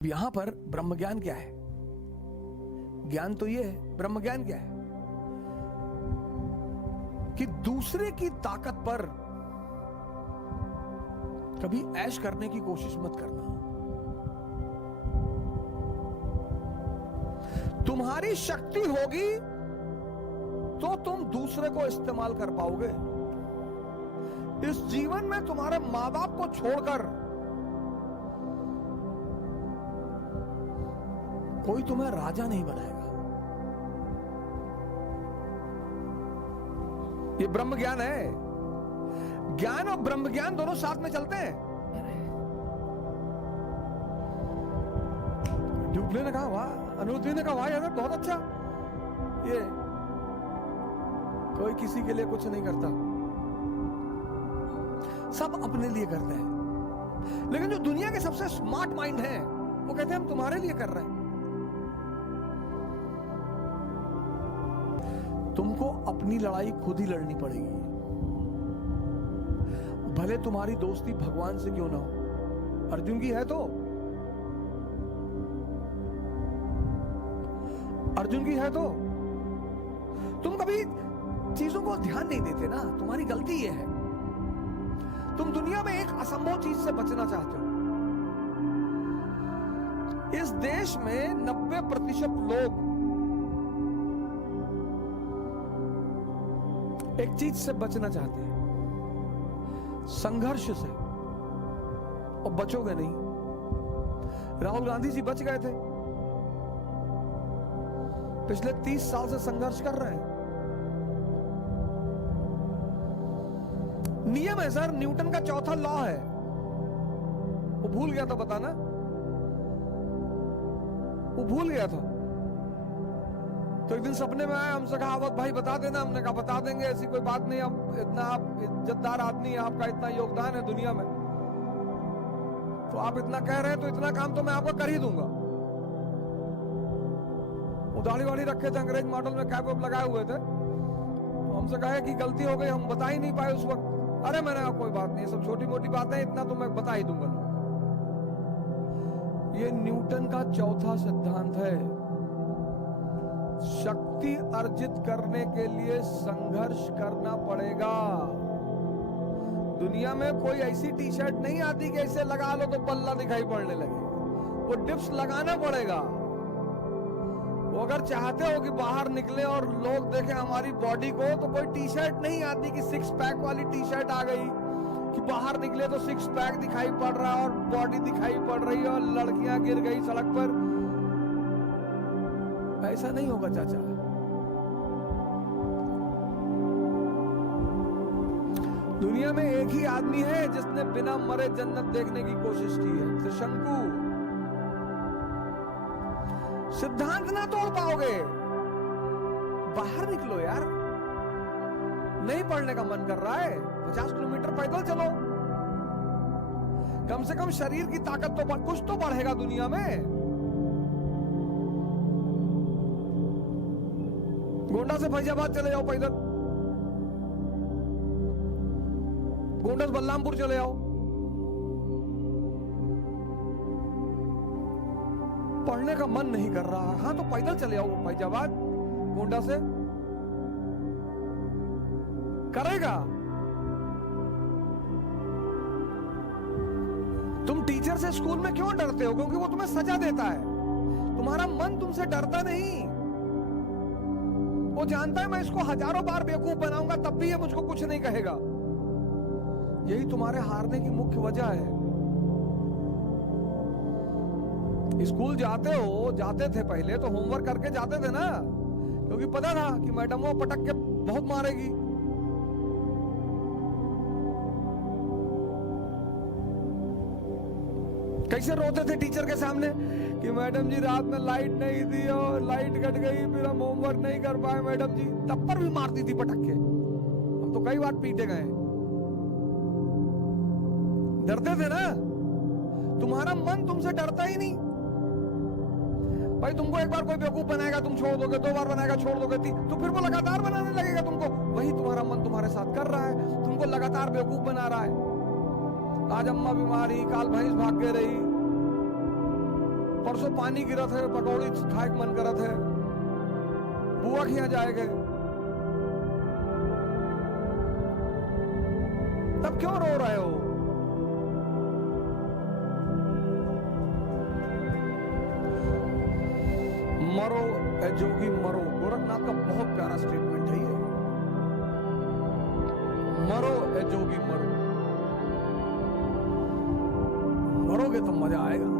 यहां पर ब्रह्म ज्ञान क्या है? ज्ञान तो ये है, ब्रह्म ज्ञान क्या है कि दूसरे की ताकत पर कभी ऐश करने की कोशिश मत करना। तुम्हारी शक्ति होगी तो तुम दूसरे को इस्तेमाल कर पाओगे। इस जीवन में तुम्हारे मां बाप को छोड़कर कोई तुम्हें राजा नहीं बनाएगा। ये ब्रह्म ज्ञान है। ज्ञान और ब्रह्म ज्ञान दोनों साथ में चलते हैं। ड्यूबले ने कहा वाह, अनुरुद्धि ने कहा वाह यार बहुत अच्छा। ये कोई किसी के लिए कुछ नहीं करता, सब अपने लिए करते हैं। लेकिन जो दुनिया के सबसे स्मार्ट माइंड हैं वो कहते हैं हम तुम्हारे लिए कर रहे हैं। तुमको अपनी लड़ाई खुद ही लड़नी पड़ेगी, भले तुम्हारी दोस्ती भगवान से क्यों ना हो। अर्जुन की है तो अर्जुन की है तो तुम कभी चीजों को ध्यान नहीं देते ना, तुम्हारी गलती ये है। तुम दुनिया में एक असंभव चीज से बचना चाहते हो। इस देश में 90% लोग एक चीज से बचना चाहते हैं, संघर्ष से, और बचोगे नहीं। राहुल गांधी जी बच गए थे, पिछले 30 साल से संघर्ष कर रहे हैं। नियम है सर, न्यूटन का चौथा लॉ है, वो भूल गया था बताना, वो भूल गया था। तो एक दिन सपने में आया, हमसे कहा आवत भाई बता देना। हमने कहा बता देंगे, ऐसी कोई बात नहीं। अब इतना आप इज्जतदार आदमी है, आपका इतना योगदान है दुनिया में, तो आप इतना कह रहे हैं तो इतना काम तो मैं आपको कर ही दूंगा। वो दाढ़ी वाड़ी रखे थे, अंग्रेज मॉडल में कैप वैप लगाए हुए थे। तो हमसे कहा कि गलती हो गई, हम बता ही नहीं पाए उस वक्त। अरे मैंने कहा कोई बात नहीं, सब छोटी मोटी बातें, इतना तो मैं बता ही दूंगा। ये न्यूटन का चौथा सिद्धांत है। शक्ति अर्जित करने के लिए संघर्ष करना पड़ेगा। दुनिया में कोई ऐसी टी शर्ट नहीं आती कि ऐसे लगा लो तो पल्ला दिखाई पड़ने लगे। वो डिप्स लगाना पड़ेगा। वो अगर चाहते हो कि बाहर निकले और लोग देखें हमारी बॉडी को, तो कोई टी शर्ट नहीं आती कि 6 पैक वाली टी शर्ट आ गई कि बाहर निकले तो 6 पैक दिखाई पड़ रहा है और बॉडी दिखाई पड़ रही है और लड़कियां गिर गई सड़क पर। ऐसा नहीं होगा चाचा। दुनिया में एक ही आदमी है जिसने बिना मरे जन्नत देखने की कोशिश की है, त्रिशंकु। सिद्धांत ना तोड़ पाओगे, बाहर निकलो यार। नहीं पढ़ने का मन कर रहा है, 50 किलोमीटर पैदल चलो। कम से कम शरीर की ताकत तो कुछ तो बढ़ेगा दुनिया में। गोंडा से फैजाबाद चले जाओ पैदल, गोंडा से बलरामपुर चले जाओ। पढ़ने का मन नहीं कर रहा, हाँ तो पैदल चले जाओ फैजाबाद, गोंडा से करेगा। तुम टीचर से स्कूल में क्यों डरते हो? क्योंकि वो तुम्हें सजा देता है। तुम्हारा मन तुमसे डरता नहीं। वो जानता है मैं इसको हजारों बार बेवकूफ बनाऊंगा तब भी ये मुझको कुछ नहीं कहेगा। यही तुम्हारे हारने की मुख्य वजह है। स्कूल जाते थे पहले तो होमवर्क करके जाते थे ना, क्योंकि पता था कि मैडम वो पटक के बहुत मारेगी। कैसे रोते थे टीचर के सामने कि मैडम जी रात में लाइट नहीं थी और लाइट कट गई, फिर हम होमवर्क नहीं कर पाए मैडम जी। तब पर भी मारती थी पटक के। हम तो कई बार पीटे गए। डरते थे ना। तुम्हारा मन तुमसे डरता ही नहीं भाई। तुमको एक बार कोई बेवकूफ बनाएगा तुम छोड़ दोगे, 2 बार बनाएगा छोड़ दोगे, तो फिर वो लगातार बनाने लगेगा तुमको। वही तुम्हारा मन तुम्हारे साथ कर रहा है, तुमको लगातार बेवकूफ बना रहा है। आज अम्मा बीमारी, काल भैंस भाग के रही, परसों पानी गिरा थे, पकौड़ी खाए के मन करा थे, बुआ के यहाँ जाएंगे, तब क्यों रो रहे हो? मरो ए जोगी मरो, गोरखनाथ का बहुत प्यारा स्टेटमेंट है ये। मरो ए जोगी मरो, मरोगे तो मजा आएगा।